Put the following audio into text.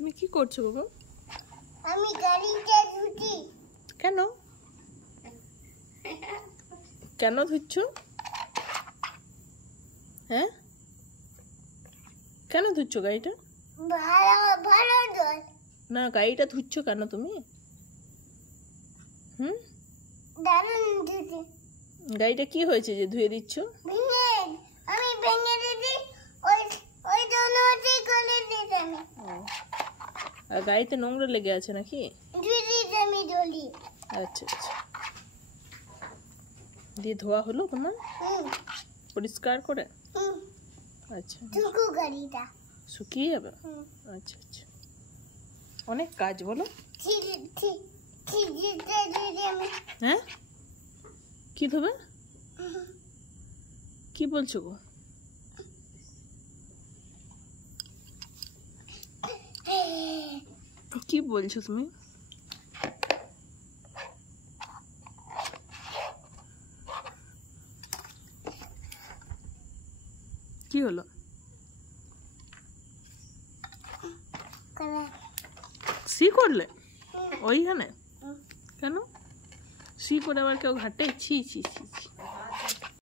তুমি কি করছো বাবা? আমি গাড়িতে ধুচ্ছি। কেন কেন ধুচ্ছো? হ্যাঁ, কেন ধুচ্ছো গাড়িটা? ভালো ভালো জল। না, গাড়িটা ধুচ্ছো কেন তুমি? দারুণ ধুচ্ছি। গাড়িটা কি হয়েছে যে ধুয়ে দিচ্ছ? আমি ভেঙে দিচ্ছি, ওই ওই জন্য গলে দিচ্ছি আমি। আর গাড়িতে নোংরা লেগে আছে নাকি? ধুচ্ছি আমি জলদি। আচ্ছা আচ্ছা, দিয়ে ধোয়া হলো তোমার পরিষ্কার করে? আচ্ছা, টুকু গাড়িটা শুকিয়ে যাবে? আচ্ছা আচ্ছা, অনেক কাজ বলো। হ্যাঁ, কি ধোবে? কি বলছো গো? কি বলছো তুমি? কি হলো? সি করলে ওইখানে? কেন সি করে আবার কেউ ঘাটে? ছি ছি ছি ছি।